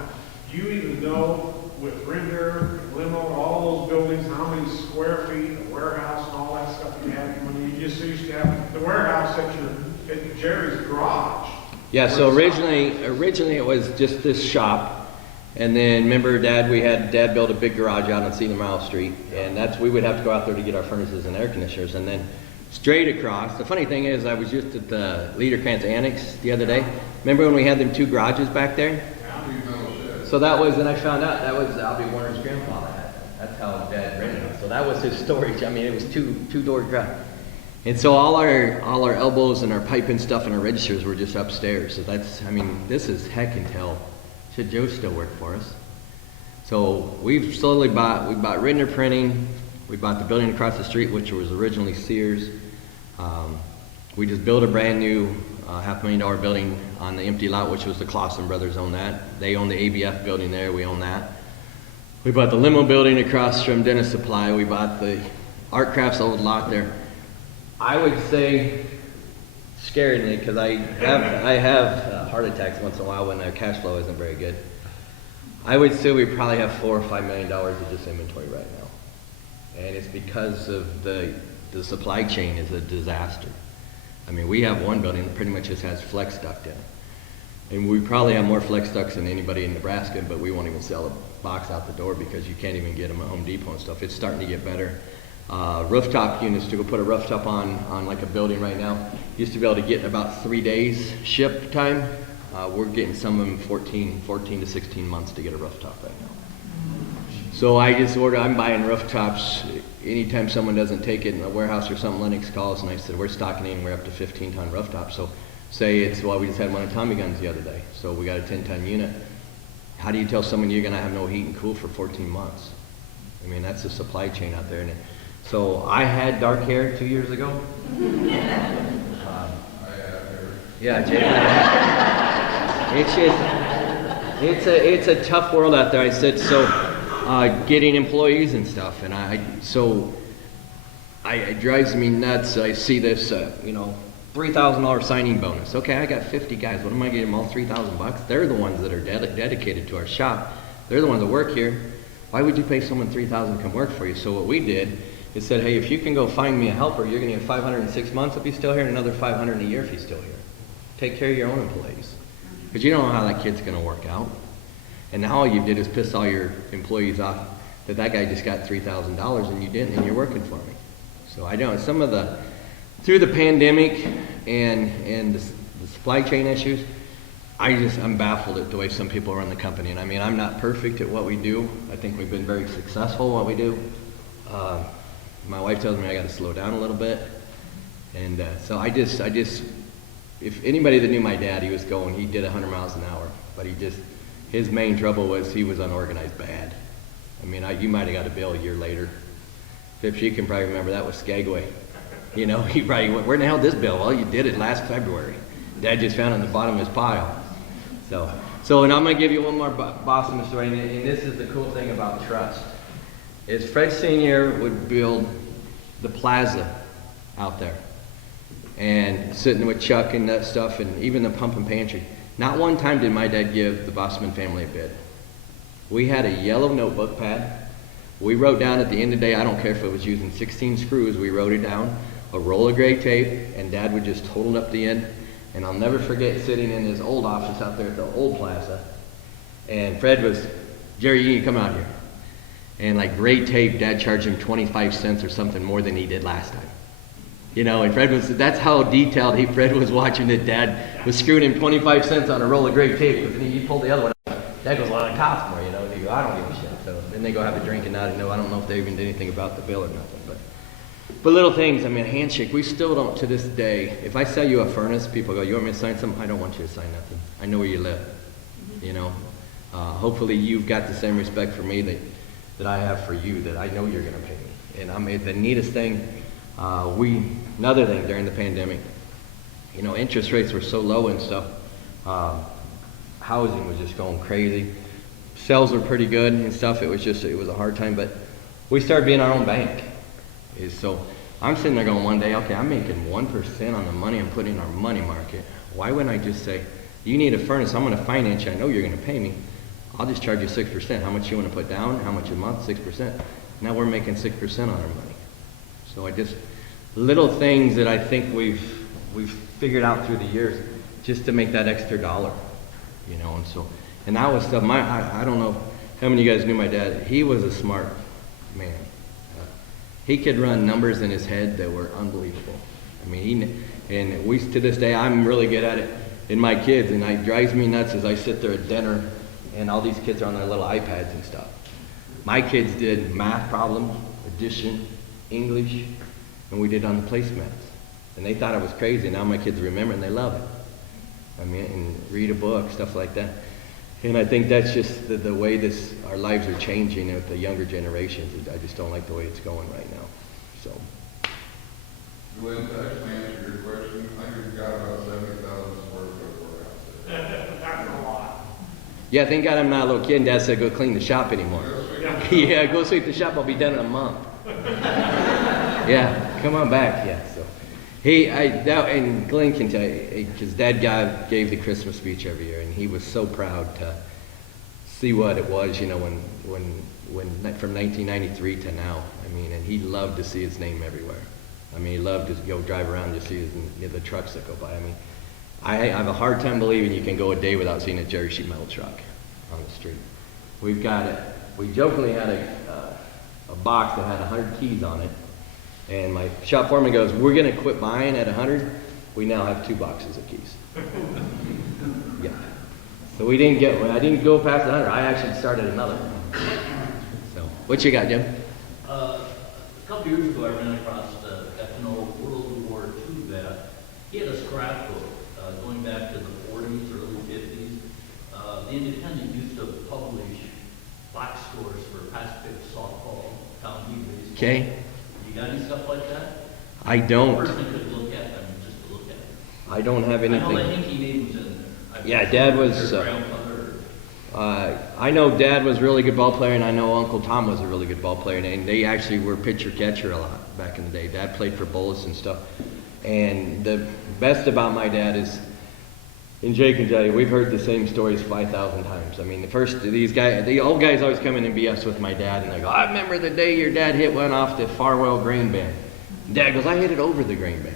do you even know with render, limo, all those buildings, how many square feet, the warehouse and all that stuff you had? When you just used to have the warehouse at Jerry's garage. Yeah, so originally it was just this shop, and then remember Dad built a big garage out on Cedar Mile Street, and we would have to go out there to get our furnaces and air conditioners, and then straight across. The funny thing is, I was just at the Liederkrantz Annex the other day. Remember when we had them 2 garages back there? So that was, and I found out that was Albie Warner's grandfather had that. That's how Dad rented it. So that was his storage. I mean, it was two-door garage. And so all our elbows and our piping stuff and our registers were just upstairs. So this is heck and hell. Should Joe still work for us? So we bought Ridner Printing. We bought the building across the street, which was originally Sears. We just built a brand new $500,000 building on the empty lot, which was the Claussen brothers own that. They own the ABF building there, we own that. We bought the limo building across from Dennis Supply. We bought the Art Crafts old lot there. I would say, scaringly, because I have heart attacks once in a while when our cash flow isn't very good. I would say we probably have $4 or $5 million of just inventory right now. And it's because of the supply chain is a disaster. I mean, we have one building that pretty much just has flex duct in it. And we probably have more flex ducts than anybody in Nebraska, but we won't even sell a box out the door because you can't even get them at Home Depot and stuff. It's starting to get better. Rooftop units, to go put a rooftop on like a building right now, used to be able to get in about 3 days ship time. We're getting some of them 14 to 16 months to get a rooftop right now. So I'm buying rooftops anytime someone doesn't take it in a warehouse or something. Lennox calls and I said, we're stocking in, we're up to 15-ton rooftops. So say we just had one at Tommy Guns the other day. So we got a 10-ton unit. how do you tell someone you're gonna have no heat and cool for 14 months? I mean, that's the supply chain out there. So I had dark hair 2 years ago. Yeah, Jay. It's a tough world out there. I said, so getting employees and stuff, and it drives me nuts. I see this, $3,000 signing bonus. Okay, I got 50 guys. What am I getting them all $3,000? They're the ones that are dedicated to our shop. They're the ones that work here. Why would you pay someone $3,000 to come work for you? So what we did is said, hey, if you can go find me a helper, you're going to get 500 in 6 months if he's still here, and another 500 a year if he's still here. Take care of your own employees, because you don't know how that kid's going to work out. And now all you did is piss all your employees off that guy just got $3,000 and you didn't, and you're working for me. So I don't. Through the pandemic and the supply chain issues, I'm baffled at the way some people run the company. And I mean, I'm not perfect at what we do. I think we've been very successful at what we do. My wife tells me I got to slow down a little bit. And so if anybody that knew my dad, he did 100 miles an hour, but his main trouble was he was unorganized bad. I mean, you might have got a bill a year later. Phipps, you can probably remember that was Skagway. He probably went, where in the hell is this bill? Well, you did it last February. Dad just found it on the bottom of his pile. So and I'm going to give you one more Boston story, and this is the cool thing about trust. Is Fred Sr. would build the plaza out there, and sitting with Chuck and that stuff, and even the pump and pantry. Not one time did my dad give the Bossman family a bid. We had a yellow notebook pad. We wrote down at the end of the day, I don't care if it was using 16 screws, we wrote it down, a roll of gray tape, and Dad would just total it up the end. And I'll never forget sitting in his old office out there at the old plaza, and Fred was, Jerry, you need to come out here. And like gray tape, Dad charged him 25 cents or something more than he did last time. And that's how detailed Fred was watching it. Dad was screwing him 25 cents on a roll of gray tape, because then he pulled the other one out. Dad goes, well, it costs more, and he goes, I don't give a shit. So then they go have a drink, and I don't know if they even did anything about the bill or nothing. But little things, I mean, a handshake, we still don't to this day. If I sell you a furnace, people go, you want me to sign something? I don't want you to sign nothing. I know where you live. Hopefully you've got the same respect for me that I have for you, that I know you're going to pay me. And I mean, the neatest thing, another thing during the pandemic, interest rates were so low and stuff. Housing was just going crazy. Sales were pretty good and stuff. It was a hard time, but we started being our own bank. So I'm sitting there going one day, okay, I'm making 1% on the money I'm putting in our money market. Why wouldn't I just say, you need a furnace, I'm going to finance you, I know you're going to pay me. I'll just charge you 6%. How much you want to put down? How much a month? 6%. Now we're making 6% on our money. So little things that I think we've figured out through the years just to make that extra dollar, and that was stuff. I don't know how many of you guys knew my dad. He was a smart man. He could run numbers in his head that were unbelievable. I mean, to this day, I'm really good at it in my kids, and it drives me nuts as I sit there at dinner, and all these kids are on their little iPads and stuff. My kids did math problems, addition, English, and we did on the placemats. And they thought I was crazy. Now my kids remember and they love it. I mean, and read a book, stuff like that. And I think that's just the way our lives are changing with the younger generations. I just don't like the way it's going right now. So. Glenn, to actually answer your question, I think we've got about 70,000 square foot warehouse there. That's a lot. Yeah, thank God I'm not a little kid and Dad said go clean the shop anymore. Yeah, go sweep the shop, I'll be done in a month. Yeah, come on back, yeah. So, and Glenn can tell you, because Dad gave the Christmas speech every year, and he was so proud to see what it was, when from 1993 to now. I mean, and he loved to see his name everywhere. I mean, he loved to go drive around and see the trucks that go by. I mean, I have a hard time believing you can go a day without seeing a Jerry sheet metal truck on the street. We've got it. We jokingly had a box that had 100 keys on it. And my shop foreman goes, we're going to quit buying at 100. We now have 2 boxes of keys. Yeah. So I didn't go past 100. I actually started another one. So, what you got, Jim? A couple years ago, I ran across an old World War II vet. He had a scrapbook going back to the 40s, early 50s. The Independent used to high school softball, town league baseball. Okay? You got any stuff like that? I One don't. person could look at them, just to look at them. I don't have I know the anything. Hehnke name was in there. Yeah, Dad was, Your grandfather. I know Dad was a really good ball player, and I know Uncle Tom was a really good ball player, and they actually were pitcher-catcher a lot back in the day. Dad played for Bolus and stuff. And the best about my dad is, and Jay can tell you, we've heard the same stories 5,000 times. I mean, the old guys always come in and BS with my dad, and they go, I remember the day your dad hit one off the Farwell grain bin. Dad goes, I hit it over the grain bin.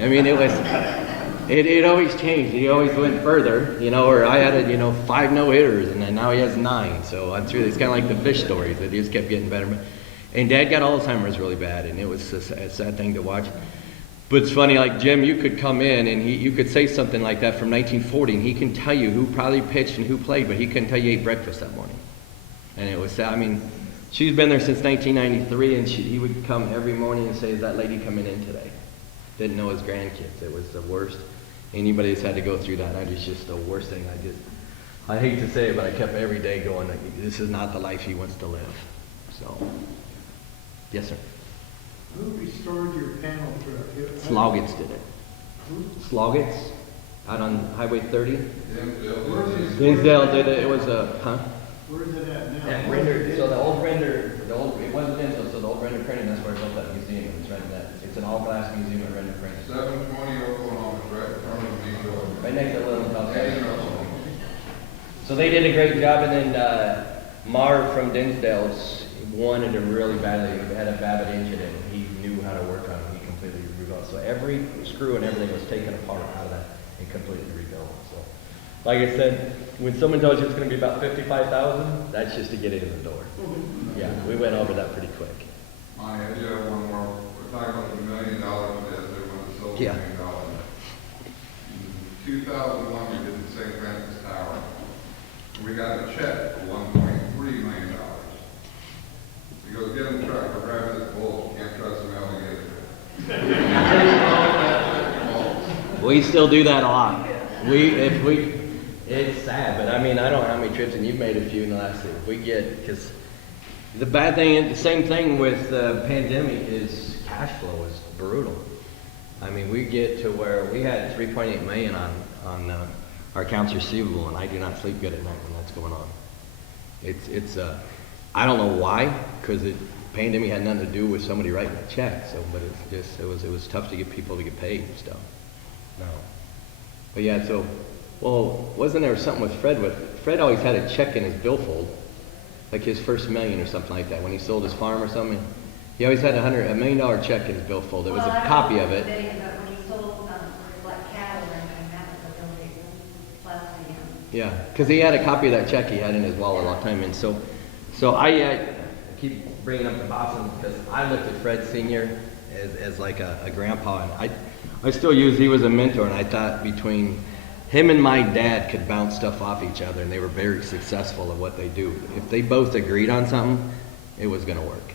I mean, it always changed. He always went further, or I had, 5 no-hitters, and then now he has 9. So it's kind of like the fish stories that he just kept getting better. And Dad got Alzheimer's really bad, and it was a sad thing to watch. But it's funny, like Jim, you could come in and you could say something like that from 1940, and he can tell you who probably pitched and who played, but he couldn't tell you ate breakfast that morning. And it was sad. I mean, she's been there since 1993, and he would come every morning and say, is that lady coming in today? Didn't know his grandkids. It was the worst. Anybody that's had to go through that, it's just the worst thing. I hate to say it, but I kept every day going, this is not the life he wants to live. So, yes, sir. Who restored your panel truck? Sloggets did it. Sloggets, out on Highway 30. Dinsdale did it. It was Where is it at now? Yeah, render. So the old render, it wasn't Dinsdale, so the old render printing, that's where I built that museum. It was rented that. It's an all-glass museum of render printing. 720 Oklahoma, right in front of the main building. Right next to Little House. So they did a great job, and then Marv from Dinsdale's wanted to really badly. He had a Babbitt engine, and he knew how to work on it. He completely rebuilt. So every screw and everything was taken apart out of that and completely rebuilt. So, like I said, when someone tells you it's going to be about $55,000, that's just to get it in the door. Yeah, we went over that pretty quick. Monty, I do have one more. We're talking about the $1 million that everyone sold Yeah. $1 million. In 2001, we did the St. Francis Tower. We got a check for $1.3 million. He goes, get in the truck, we're driving this bull, can't trust the mail to get it. We still do that a lot. It's sad, but I mean, I don't know how many trips, and you've made a few in the last year. Because the bad thing, the same thing with the pandemic is cash flow is brutal. I mean, we get to where we had $3.8 million on our accounts receivable, and I do not sleep good at night when that's going on. I don't know why, because the pandemic had nothing to do with somebody writing a check. So, but it was tough to get people to get paid and stuff. No, but yeah. So, well, wasn't there something with Fred? Fred always had a check in his billfold, like his first $1 million or something like that when he sold his farm or something. He always had $1 million check in his billfold. There was a copy of it. But when he sold, like cattle and everything, that was a building plus to him. Yeah, because he had a copy of that check he had in his wallet a long time, and so I keep bringing up the Boston because I looked at Fred Sr. as like a grandpa, and I still use, he was a mentor, and I thought between him and my dad could bounce stuff off each other, and they were very successful at what they do. If they both agreed on something, it was going to work.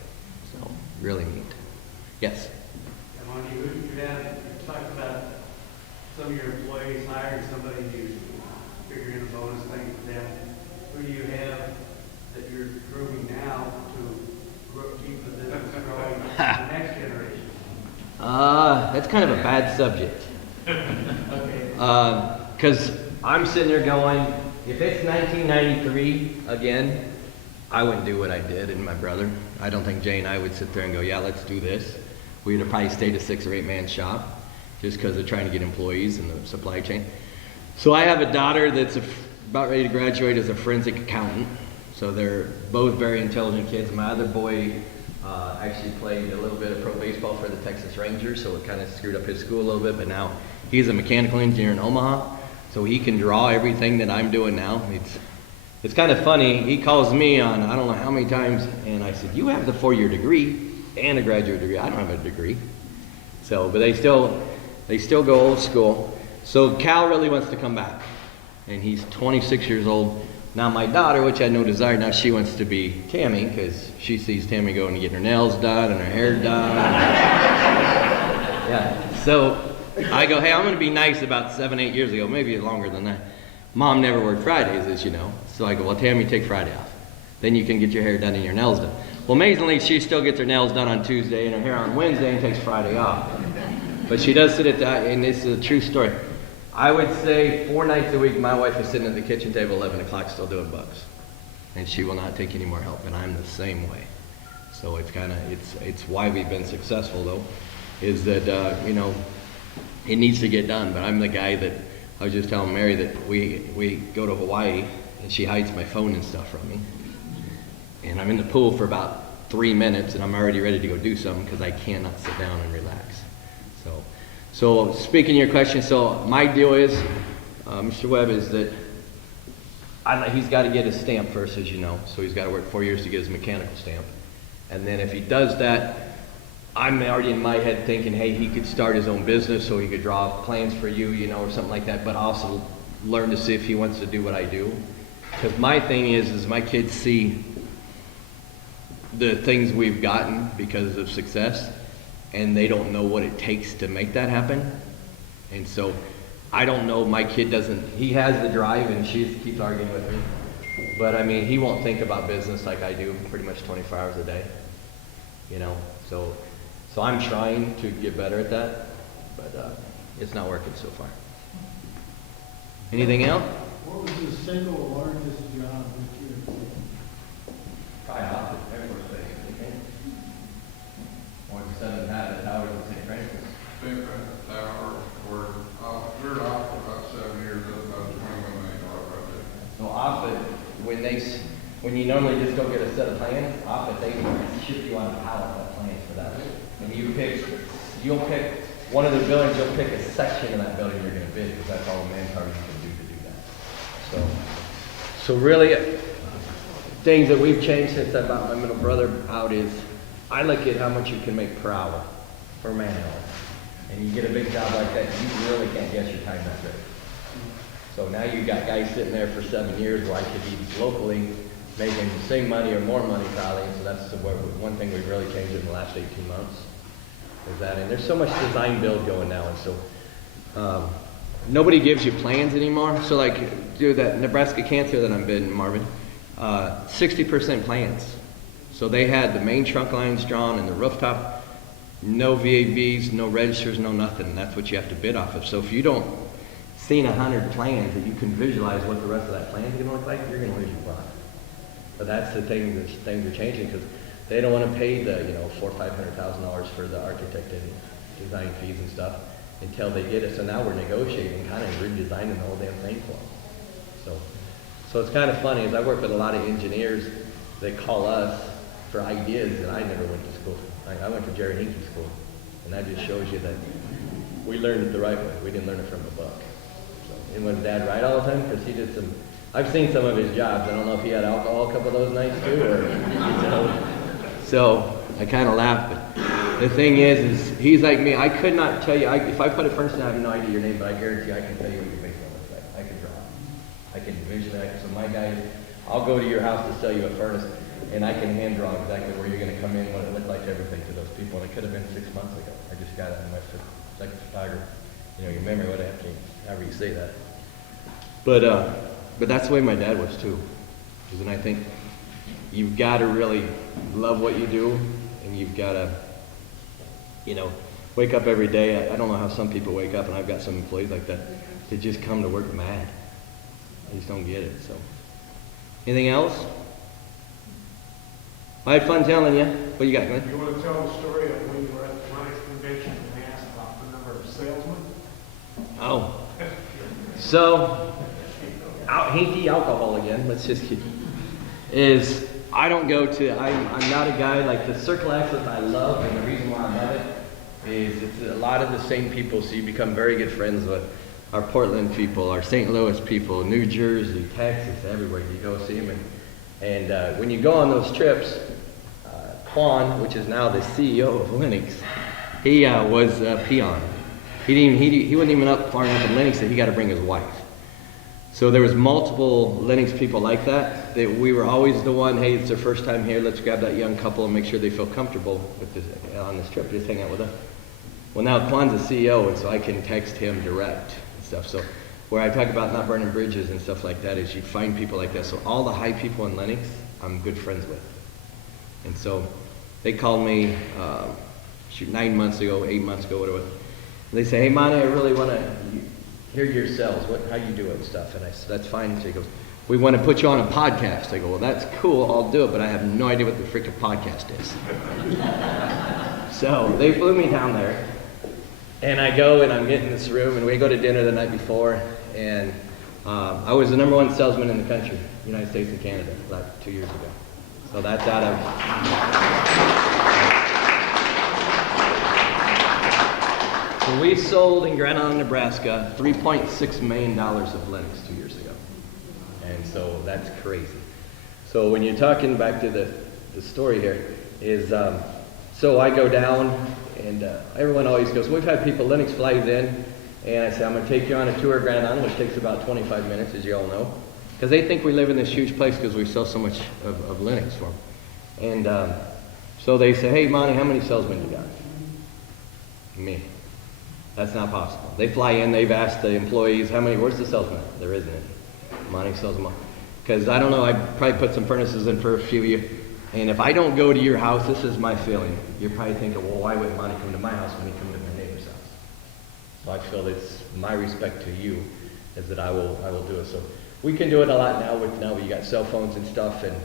So, really neat. Yes? And Monty, you talked about some of your employees hiring somebody to figure in a bonus thing for them. Who do you have that you're grooming now to keep the business growing for the next generation? That's kind of a bad subject. Okay. Because I'm sitting there going, if it's 1993 again, I wouldn't do what I did and my brother. I don't think Jay and I would sit there and go, yeah, let's do this. We would have probably stayed a 6 or 8 man shop just because they're trying to get employees in the supply chain. So I have a daughter that's about ready to graduate as a forensic accountant. So they're both very intelligent kids. My other boy actually played a little bit of pro baseball for the Texas Rangers, so it kind of screwed up his school a little bit, but now he's a mechanical engineer in Omaha, so he can draw everything that I'm doing now. It's kind of funny. He calls me on I don't know how many times, and I said, you have the 4-year degree and a graduate degree. I don't have a degree. So, but they still go old school. So Cal really wants to come back, and he's 26 years old. Now my daughter, which had no desire, now she wants to be Tammy because she sees Tammy going and getting her nails done and her hair done. Yeah. So I go, hey, I'm going to be nice. About 7, 8 years ago, maybe longer than that. Mom never worked Fridays, as you know. So I go, well, Tammy, take Friday off. then you can get your hair done and your nails done. Well, amazingly, she still gets her nails done on Tuesday and her hair on Wednesday and takes Friday off. But she does sit at that, and this is a true story. I would say 4 nights a week, my wife is sitting at the kitchen table 11 o'clock still doing bugs. And she will not take any more help, and I'm the same way. So it's kind of, it's why we've been successful though, is that, you know, it needs to get done. But I'm the guy that, I was just telling Mary that we go to Hawaii, and she hides my phone and stuff from me. And I'm in the pool for about 3 minutes, and I'm already ready to go do something because I cannot sit down and relax. So speaking of your question, so my deal is, Mr. Webb, is that he's got to get his stamp first, as you know. So he's got to work 4 years to get his mechanical stamp. And then if he does that, I'm already in my head thinking, hey, he could start his own business so he could draw plans for you, you know, or something like that, but also learn to see if he wants to do what I do. Because my thing is my kids see the things we've gotten because of success, and they don't know what it takes to make that happen. And so I don't know, my kid doesn't, he has the drive, and she keeps arguing with me. But I mean, he won't think about business like I do pretty much 24 hours a day, you know. So I'm trying to get better at that, but it's not working so far. Anything else? What was the single largest job that you had taken? Probably off the Air Force Base, okay? Or the 7 Habit Towers in St. Francis. St. Francis Tower, we were off for about 7 years, that's about a $21 million project. So Offutt, when you normally just go get a set of plans, Offutt, they ship you on a pallet of plans for that. And you'll pick one of the buildings, you'll pick a section of that building you're going to bid, because that's all the manpower you can do to do that. So really, things that we've changed since I bought my middle brother out is, I look at how much you can make per hour, per man hour. And you get a big job like that, you really can't guess your time that quick. So now you've got guys sitting there for 7 years where I could be locally making the same money or more money probably. So that's one thing we've really changed in the last 18 months. Is that, and there's so much design build going now, and so nobody gives you plans anymore. So like, do that Nebraska Cancer that I'm bidding, Marvin, 60% plans. So they had the main trunk lines drawn and the rooftop, no VABs, no registers, no nothing. That's what you have to bid off of. So if you don't see 100 plans that you can visualize what the rest of that plan is going to look like, you're going to lose your product. But that's the thing, things are changing, because they don't want to pay the, $400,000 or $500,000 for the architect and design fees and stuff until they get it. So now we're negotiating, kind of redesigning the whole damn thing for them. So it's kind of funny, as I work with a lot of engineers that call us for ideas that I never went to school for. Like, I went to Jerry Hehnke school, and that just shows you that we learned it the right way. We didn't learn it from a book. So, and was Dad right all the time? Because he did some, I've seen some of his jobs. I don't know if he had alcohol a couple of those nights too, or, So I kind of laugh, but the thing is he's like me. I could not tell you, if I put a furnace in, I have no idea your name, but I guarantee I can tell you what your basement looks like. I can draw it. I can visualize. So my guys, I'll go to your house to sell you a furnace, and I can hand draw exactly where you're going to come in, what it looked like, everything to those people. And it could have been 6 months ago. I just got it in my second photographer. Your memory would have to, however you say that. But that's the way my dad was too. And I think you've got to really love what you do, and you've got to, wake up every day. I don't know how some people wake up, and I've got some employees like that, that just come to work mad. I just don't get it. So, anything else? I had fun telling you. What you got, Glenn? You want to tell the story of when you were at the Lennox convention and asked about the number of salesmen? Oh. So, Hehnke alcohol again. Let's just keep. I don't go to, I'm not a guy like the Circle Access I love, and the reason why I love it is it's a lot of the same people, so you become very good friends with our Portland people, our St. Louis people, New Jersey, Texas, everywhere you go see them. And when you go on those trips, Quan, which is now the CEO of Lennox, he was a peon. He wasn't even up far enough in Lennox that he got to bring his wife. So there was multiple Lennox people like that we were always the one, hey, it's their first time here, let's grab that young couple and make sure they feel comfortable with this, on this trip, just hang out with us. Well, now Quan's a CEO, and so I can text him direct and stuff. So where I talk about not burning bridges and stuff like that is you find people like that. So all the high people in Lennox, I'm good friends with. And so they called me, 9 months ago, 8 months ago, whatever. And they say, hey, Monty, I really want to hear your sales. How you doing and stuff? And I said, that's fine. And she goes, we want to put you on a podcast. I go, well, that's cool. I'll do it, but I have no idea what the freaking podcast is. So they flew me down there. And I go and I'm getting in this room, and we go to dinner the night before. And I was the #1 salesman in the country, United States and Canada, like 2 years ago. So that's out of... So we sold in Grand Island, Nebraska, $3.6 million of Linux 2 years ago. And so that's crazy. So when you're talking back to the story here, is so I go down, and everyone always goes, we've had people, Linux flies in, and I say, I'm going to take you on a tour of Grand Island, which takes about 25 minutes, as you all know. Because they think we live in this huge place because we sell so much of Linux for them. And so they say, hey, Monty, how many salesmen you got? Me. That's not possible. They fly in, they've asked the employees, where's the salesman? There isn't any. Monty sells them all. Because I don't know, I probably put some furnaces in for a few of you. And if I don't go to your house, this is my feeling. You're probably thinking, well, why wouldn't Monty come to my house when he come to my neighbor's house? So I feel it's my respect to you is that I will do it. So we can do it a lot now you got cell phones and stuff and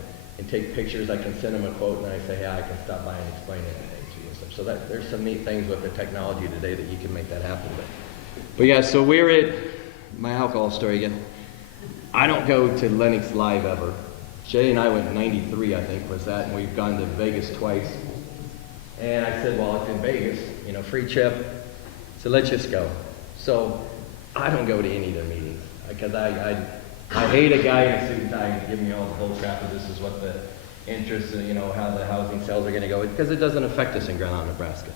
take pictures. I can send them a quote and I say, yeah, I can stop by and explain it to you and stuff. So there's some neat things with the technology today that you can make that happen. But yeah, so we're at my alcohol story again. I don't go to Linux Live ever. Jay and I went in '93, I think, was that, and we've gone to Vegas twice. And I said, well, it's in Vegas, free trip, so let's just go. So I don't go to any of their meetings, because I hate a guy in a suit and tie giving me all the bull crap of this is what the interest and, how the housing sales are going to go, because it doesn't affect us in Grand Island, Nebraska.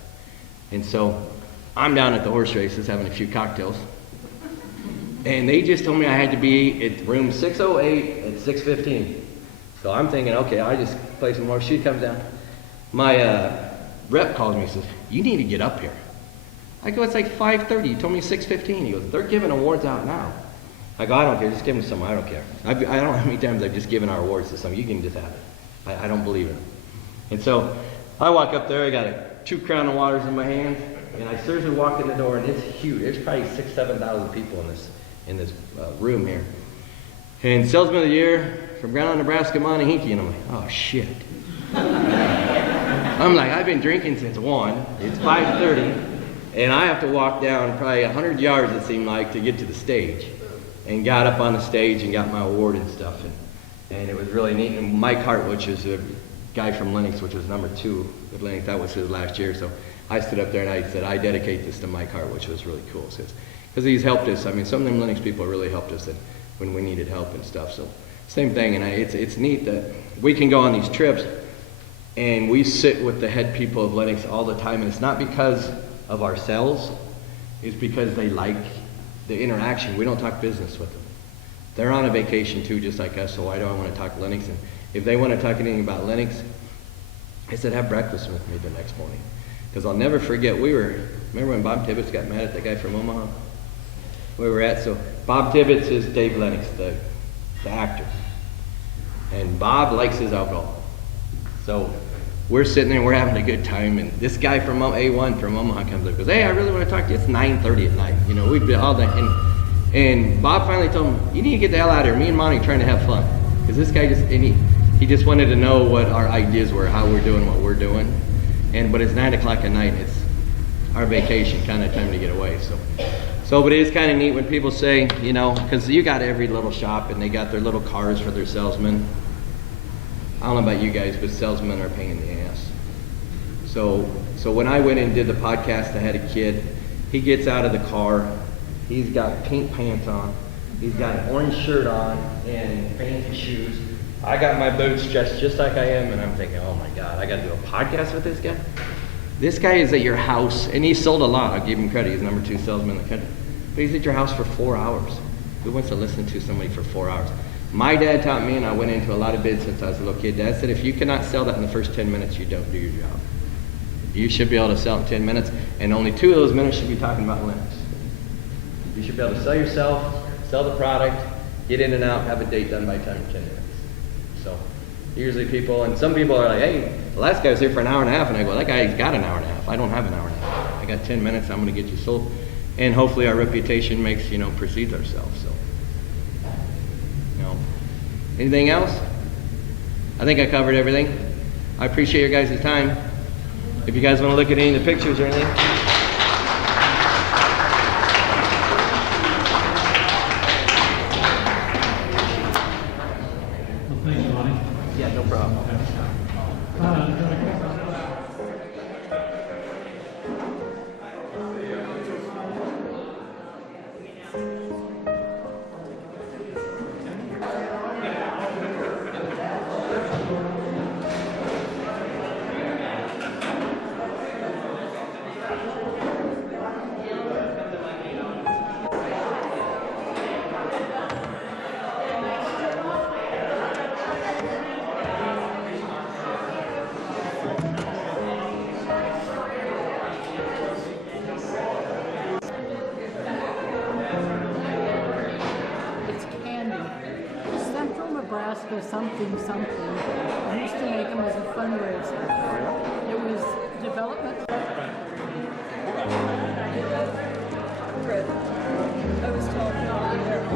And so I'm down at the horse races having a few cocktails. And they just told me I had to be at room 608 at 6:15. So I'm thinking, okay, I just play some more. She comes down. My rep calls me and says, you need to get up here. I go, it's like 5:30. You told me 6:15. He goes, they're giving awards out now. I go, I don't care. Just give them to someone. I don't care. I don't know how many times I've just given our awards to someone. You can just have it. I don't believe it. And so I walk up there. I got 2 Crown and Waters in my hand. And I seriously walk in the door, and it's huge. There's probably 6,000 to 7,000 people in this room here. And Salesman of the Year from Grand Island, Nebraska, Monte and Hehnke. And I'm like, oh, shit. I'm like, I've been drinking since 1. It's 5:30. And I have to walk down probably 100 yards, it seemed like, to get to the stage. And got up on the stage and got my award and stuff. And it was really neat. And Mike Hart, which is a guy from Linux, which was #2 with Linux, that was his last year. So I stood up there and I said, I dedicate this to Mike Hart, which was really cool. Because he's helped us. I mean, some of them Linux people really helped us when we needed help and stuff. So same thing. And it's neat that we can go on these trips and we sit with the head people of Linux all the time. And it's not because of our sales. It's because they like the interaction. We don't talk business with them. They're on a vacation too, just like us, so why do I want to talk Linux? And if they want to talk anything about Linux, I said, have breakfast with me the next morning. Because I'll never forget, remember when Bob Tibbetts got mad at the guy from Omaha? Where we were at, so Bob Tibbetts is Dave Lennox, the actor. And Bob likes his alcohol. So we're sitting there and we're having a good time, and this guy from A1 from Omaha comes up and goes, hey, I really want to talk to you. It's 9:30 at night. We've been all day. And Bob finally told him, you need to get the hell out of here. Me and Monty are trying to have fun. Because this guy he just wanted to know what our ideas were, how we're doing what we're doing. But it's 9 o'clock at night. It's our vacation, kind of time to get away. But it is kind of neat when people say, because you got every little shop and they got their little cars for their salesmen. I don't know about you guys, but salesmen are a pain in the ass. So when I went and did the podcast, I had a kid. He gets out of the car. He's got pink pants on. He's got an orange shirt on and fancy shoes. I got my boots dressed just like I am, and I'm thinking, oh my God, I got to do a podcast with this guy? This guy is at your house, and he sold a lot. I'll give him credit. He's #2 salesman in the country. But he's at your house for 4 hours. Who wants to listen to somebody for 4 hours? My dad taught me, and I went into a lot of bids since I was a little kid. Dad said, if you cannot sell that in the first 10 minutes, you don't do your job. You should be able to sell in 10 minutes, and only 2 of those minutes should be talking about Linux. You should be able to sell yourself, sell the product, get in and out, have a date done by time in 10 minutes. Usually people, and some people are like, hey, the last guy was here for an hour and a half, and I go, that guy's got an hour and a half. I don't have an hour and a half. I got 10 minutes, I'm gonna get you sold. And hopefully our reputation makes, precedes ourselves, so. Anything else? I think I covered everything. I appreciate your guys' time. If you guys wanna look at any of the pictures or anything. Well, thanks, Lonnie. Yeah, no problem. It's candy. Central Nebraska something something. I used to make them as a fundraiser. It was development. Good. I was told no, they're